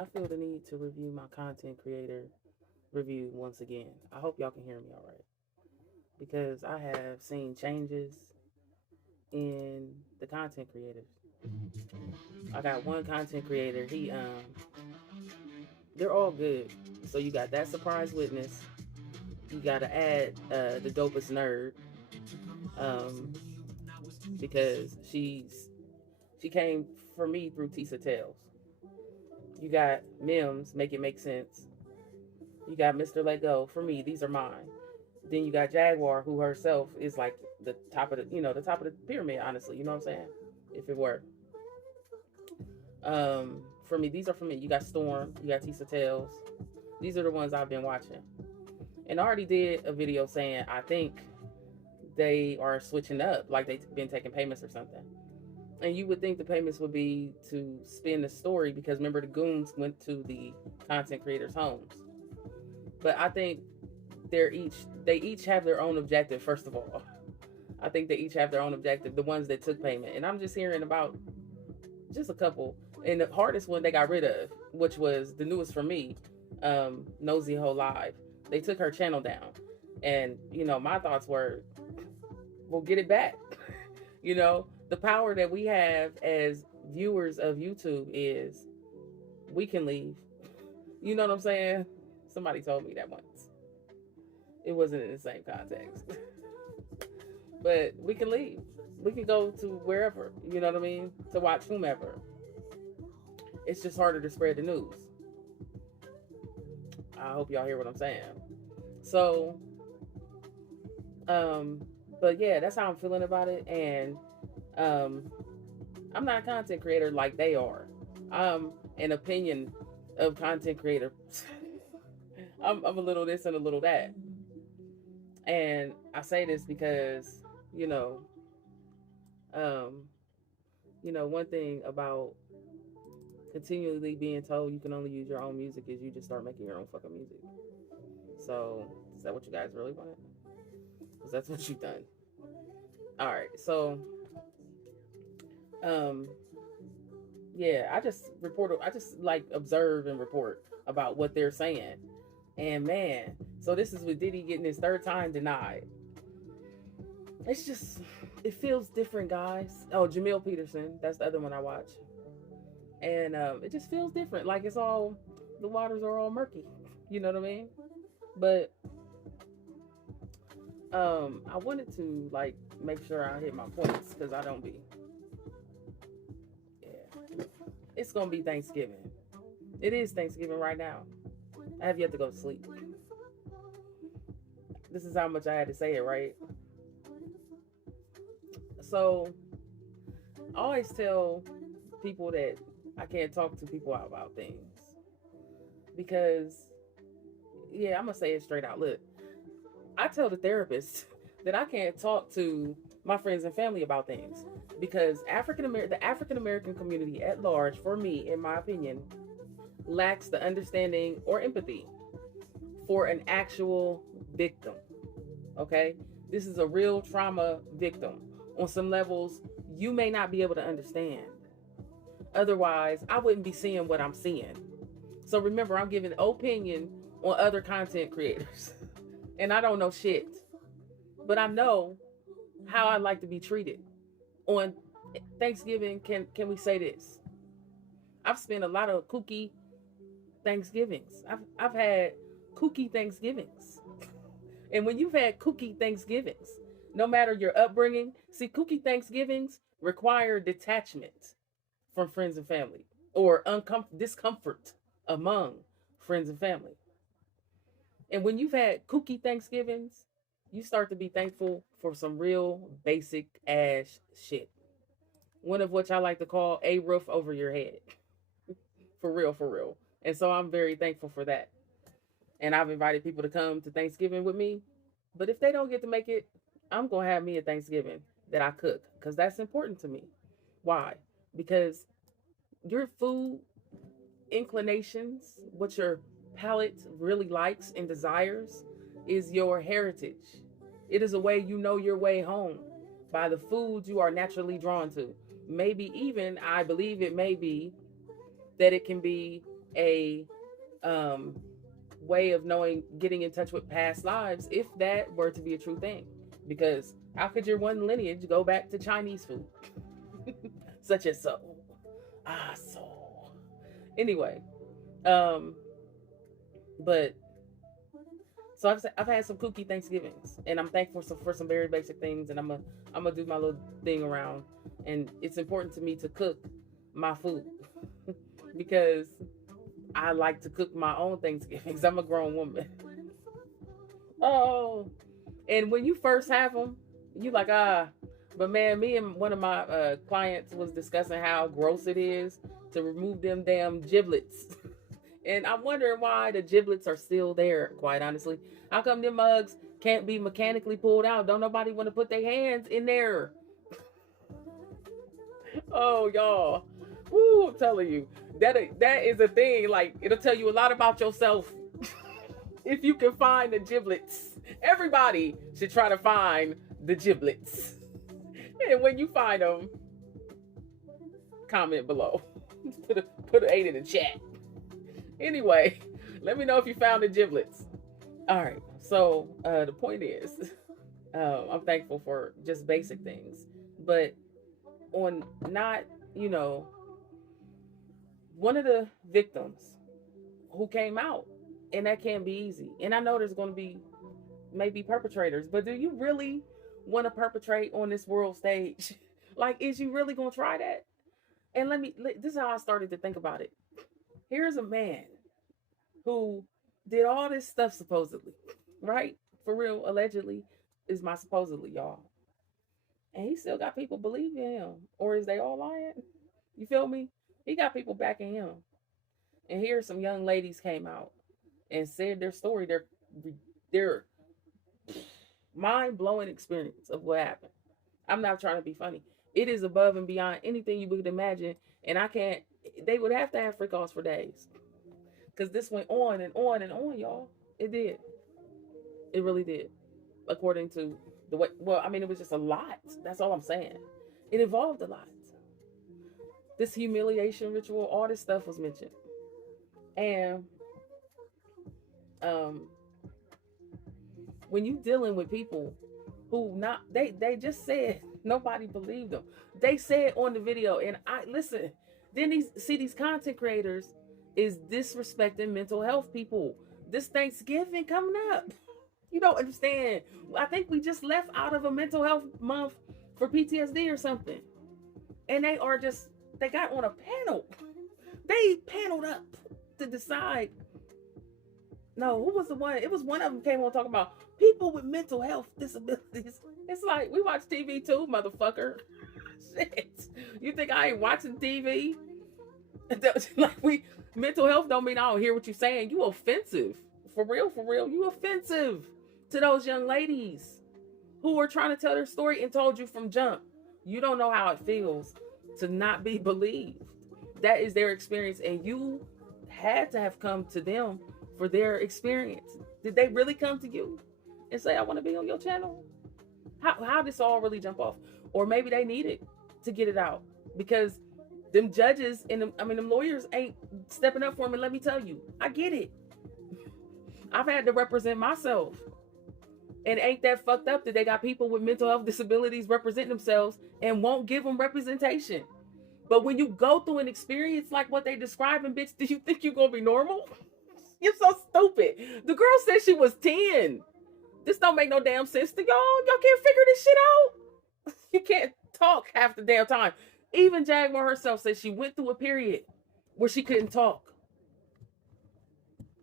I feel the need to review my content creator review once again. I hope y'all can hear me all right because I have seen changes in the content creators. I got one content creator. They're all good. So you got that surprise witness. You got to add the dopest nerd, um, because she came for me through Tisa Tales. You got Mims, make it make sense. You got Mr. Let Go. For me, these are mine. Then you got Jaguar, who herself is like the top of the top of the pyramid. Honestly, you know what I'm saying? If it were, for me, these are for me. You got Storm. You got Tisa Tales. These are the ones I've been watching. And I already did a video saying I think they are switching up, like they've been taking payments or something. And you would think the payments would be to spin the story because remember the goons went to the content creators' homes. But I think they each have their own objective. First of all, I think they each have their own objective. The ones that took payment, and I'm just hearing about just a couple. And the hardest one they got rid of, which was the newest for me, Nosy Ho Live. They took her channel down, and my thoughts were, we'll get it back. The power that we have as viewers of YouTube is we can leave. You know what I'm saying? Somebody told me that once. It wasn't in the same context. But we can leave. We can go to wherever, you know what I mean? To watch whomever. It's just harder to spread the news. I hope y'all hear what I'm saying. So, but yeah, that's how I'm feeling about it. And I'm not a content creator like they are. I'm an opinion of content creator. I'm a little this and a little that. And I say this because, one thing about continually being told you can only use your own music is you just start making your own fucking music. So, is that what you guys really wanted? Because that's what you've done. All right, so, yeah, I just like observe and report about what they're saying. And man, so this is with Diddy getting his third time denied. It's just, it feels different, guys. Oh, Jamil Peterson, that's the other one I watch. And it just feels different. Like it's all, the waters are all murky. You know what I mean? But I wanted to like make sure I hit my points because I don't be. Yeah. It's gonna be Thanksgiving. It is Thanksgiving right now. I have yet to go to sleep. This is how much I had to say it, right? So I always tell people that I can't talk to people about things because, yeah, I'm gonna say it straight out. Look, I tell the therapist that I can't talk to my friends and family about things because the African American community at large, for me, in my opinion, lacks the understanding or empathy for an actual victim. Okay? This is a real trauma victim. On some levels, you may not be able to understand. Otherwise, I wouldn't be seeing what I'm seeing. So remember, I'm giving opinion on other content creators. And I don't know shit. But I know how I like to be treated. On Thanksgiving, can we say this? I've spent a lot of kooky Thanksgivings. I've had kooky Thanksgivings. And when you've had kooky Thanksgivings, no matter your upbringing, see, kooky Thanksgivings require detachment from friends and family or discomfort among friends and family. And when you've had kooky Thanksgivings, you start to be thankful for some real basic ass shit. One of which I like to call a roof over your head. For real, for real. And so I'm very thankful for that. And I've invited people to come to Thanksgiving with me. But if they don't get to make it, I'm going to have me a Thanksgiving that I cook because that's important to me. Why? Because your food inclinations, what your palate really likes and desires, is your heritage. It is a way you know your way home by the food you are naturally drawn to. Maybe even, I believe it may be, that it can be a way of knowing, getting in touch with past lives, if that were to be a true thing. Because how could your one lineage go back to Chinese food? Such as so. So. Anyway, um, but so I've had some kooky Thanksgivings, and I'm thankful for some very basic things, and I'm gonna do my little thing around, and it's important to me to cook my food because I like to cook my own Thanksgivings. I'm a grown woman. Oh, and when you first have them, you like but man, me and one of my clients was discussing how gross it is to remove them damn giblets. And I'm wondering why the giblets are still there, quite honestly. How come them mugs can't be mechanically pulled out? Don't nobody want to put their hands in there? Oh, y'all. Woo, I'm telling you. That is a thing. Like, it'll tell you a lot about yourself if you can find the giblets. Everybody should try to find the giblets. And when you find them, comment below. Put an 8 in the chat. Anyway, let me know if you found the giblets. All right. So the point is, I'm thankful for just basic things, but on not, one of the victims who came out, and that can't be easy. And I know there's going to be maybe perpetrators, but do you really want to perpetrate on this world stage? Like, is you really going to try that? And this is how I started to think about it. Here's a man who did all this stuff supposedly, right? For real, allegedly, is my supposedly, y'all. And he still got people believing him. Or is they all lying? You feel me? He got people backing him. And here some young ladies came out and said their story, their mind-blowing experience of what happened. I'm not trying to be funny. It is above and beyond anything you would imagine. And they would have to have freak offs for days. Because this went on and on and on, y'all. It did. It really did. According to the way, it was just a lot. That's all I'm saying. It involved a lot. This humiliation ritual, all this stuff was mentioned. And when you dealing with people who they just said nobody believed them. They said on the video, and I listen, then these content creators is disrespecting mental health people. This Thanksgiving coming up. You don't understand. I think we just left out of a mental health month for PTSD or something. And they got on a panel. They paneled up to decide. No, who was the one? It was one of them came on talking about people with mental health disabilities. It's like, we watch TV too, motherfucker. Shit. You think I ain't watching TV? Mental health don't mean I don't hear what you're saying. You offensive. For real, you offensive to those young ladies who are trying to tell their story and told you from jump. You don't know how it feels to not be believed. That is their experience, and you had to have come to them for their experience. Did they really come to you and say, I want to be on your channel? How did this all really jump off? Or maybe they needed to get it out because them judges and them lawyers ain't stepping up for them. And let me tell you, I get it. I've had to represent myself. And ain't that fucked up that they got people with mental health disabilities representing themselves and won't give them representation? But when you go through an experience like what they describing, bitch, do you think you're gonna be normal? You're so stupid. The girl said she was 10. This don't make no damn sense to y'all. Y'all can't figure this shit out. You can't talk half the damn time. Even Jaguar herself said she went through a period where she couldn't talk.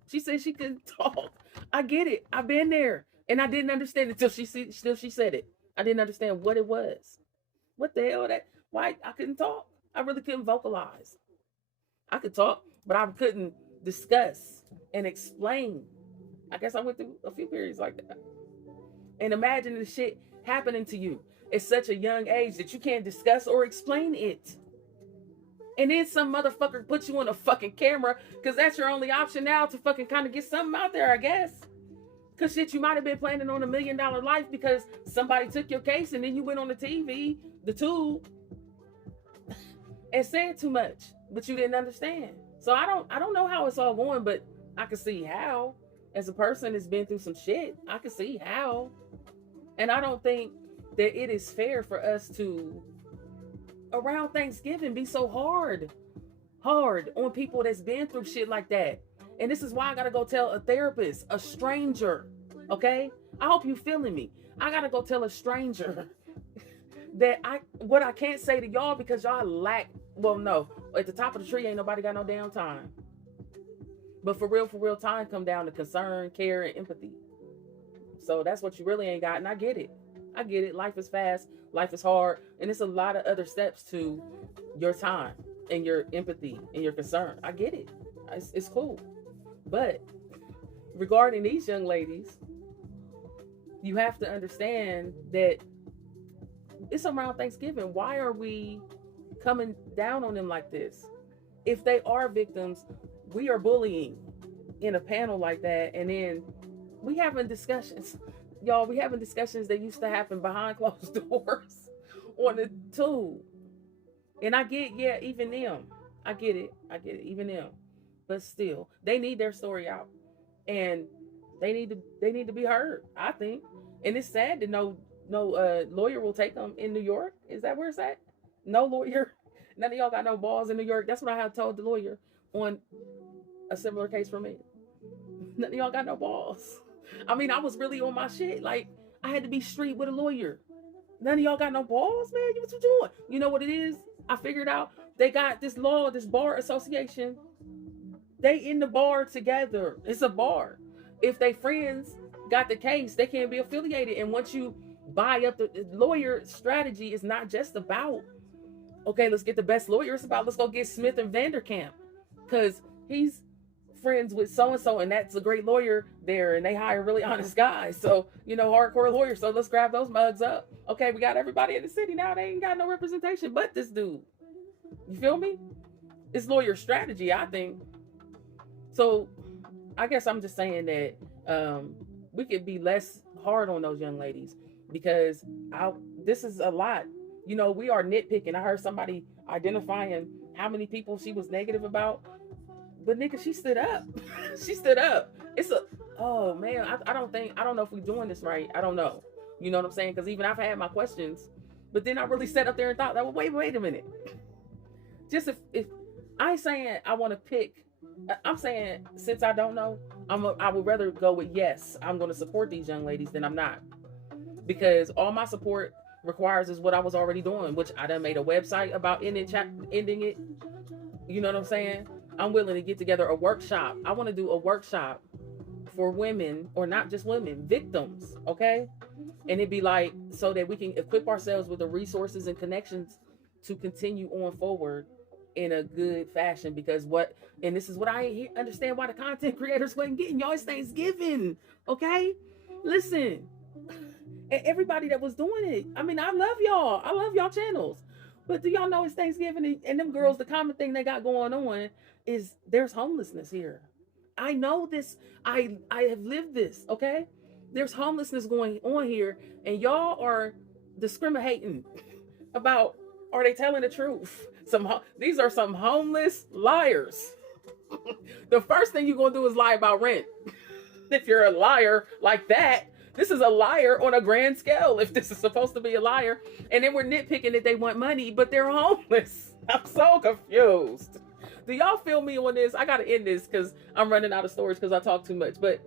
She said she couldn't talk. I get it. I've been there. And I didn't understand it till she said it. I didn't understand what it was. What the hell why I couldn't talk. I really couldn't vocalize. I could talk, but I couldn't discuss and explain. I guess I went through a few periods like that. And imagine the shit happening to you at such a young age that you can't discuss or explain it. And then some motherfucker puts you on a fucking camera because that's your only option now to fucking kind of get something out there, I guess. Because shit, you might have been planning on $1 million life because somebody took your case and then you went on the TV, the tube, and said too much, but you didn't understand. So I don't know how it's all going, but I can see how. As a person that's been through some shit, I can see how. And I don't think that it is fair for us to around Thanksgiving be so hard on people that's been through shit like that. And this is why I gotta go tell a therapist, a stranger, okay? I hope you feeling me. I gotta go tell a stranger that what I can't say to y'all because y'all lack, well, no, at the top of the tree ain't nobody got no damn time. But for real, time come down to concern, care, and empathy. So that's what you really ain't got, and I get it. I get it. Life is fast, life is hard, and it's a lot of other steps to your time and your empathy and your concern. I get it. It's cool. But regarding these young ladies, you have to understand that it's around Thanksgiving. Why are we coming down on them like this? If they are victims, we are bullying in a panel like that, and then we having discussions. Y'all, we having discussions that used to happen behind closed doors on the tube. And I get, yeah, even them. I get it, even them. But still, they need their story out. And they need to be heard, I think. And it's sad that no lawyer will take them in New York. Is that where it's at? No lawyer. None of y'all got no balls in New York. That's what I had told the lawyer on a similar case for me. None of y'all got no balls. I mean, I was really on my shit. Like, I had to be street with a lawyer. None of y'all got no balls, man. What you doing? You know what it is? I figured out they got this law, this bar association. They in the bar together. It's a bar. If they friends got the case, they can't be affiliated. And once you buy up the lawyer strategy, is not just about, okay, let's get the best lawyer. It's about, let's go get Smith and Vanderkamp, because he's friends with so-and-so, and that's a great lawyer there, and they hire really honest guys. So, you know, hardcore lawyers. So let's grab those mugs up. Okay, we got everybody in the city now. They ain't got no representation but this dude. You feel me? It's lawyer strategy, I think. So I guess I'm just saying that we could be less hard on those young ladies, because this is a lot. You know, we are nitpicking. I heard somebody identifying how many people she was negative about. But nigga, she stood up. She stood up. Oh man, I don't know if we're doing this right. I don't know. You know what I'm saying? Because even I've had my questions, but then I really sat up there and thought, well, wait a minute. Just if I ain't saying I want to pick, I'm saying since I don't know, I would rather go with yes. I'm going to support these young ladies than I'm not, because all my support requires is what I was already doing, which I done made a website about ending it. You know what I'm saying? I'm willing to get together a workshop. I want to do a workshop for women, or not just women, victims, okay? And it'd be like, so that we can equip ourselves with the resources and connections to continue on forward in a good fashion. Because and this is what I understand why the content creators wasn't getting y'all. It's Thanksgiving, okay? Listen, and everybody that was doing it, I mean, I love y'all channels. But do y'all know it's Thanksgiving, and them girls, the common thing they got going on is there's homelessness here. I know this. I have lived this, okay? There's homelessness going on here, and y'all are discriminating about, are they telling the truth? These are some homeless liars. The first thing you're going to do is lie about rent. If you're a liar like that, this is a liar on a grand scale, if this is supposed to be a liar. And then we're nitpicking that they want money, but they're homeless. I'm so confused. Do y'all feel me on this? I got to end this because I'm running out of storage because I talk too much. But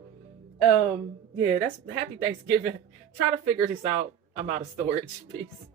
yeah, that's happy Thanksgiving. Try to figure this out. I'm out of storage. Peace.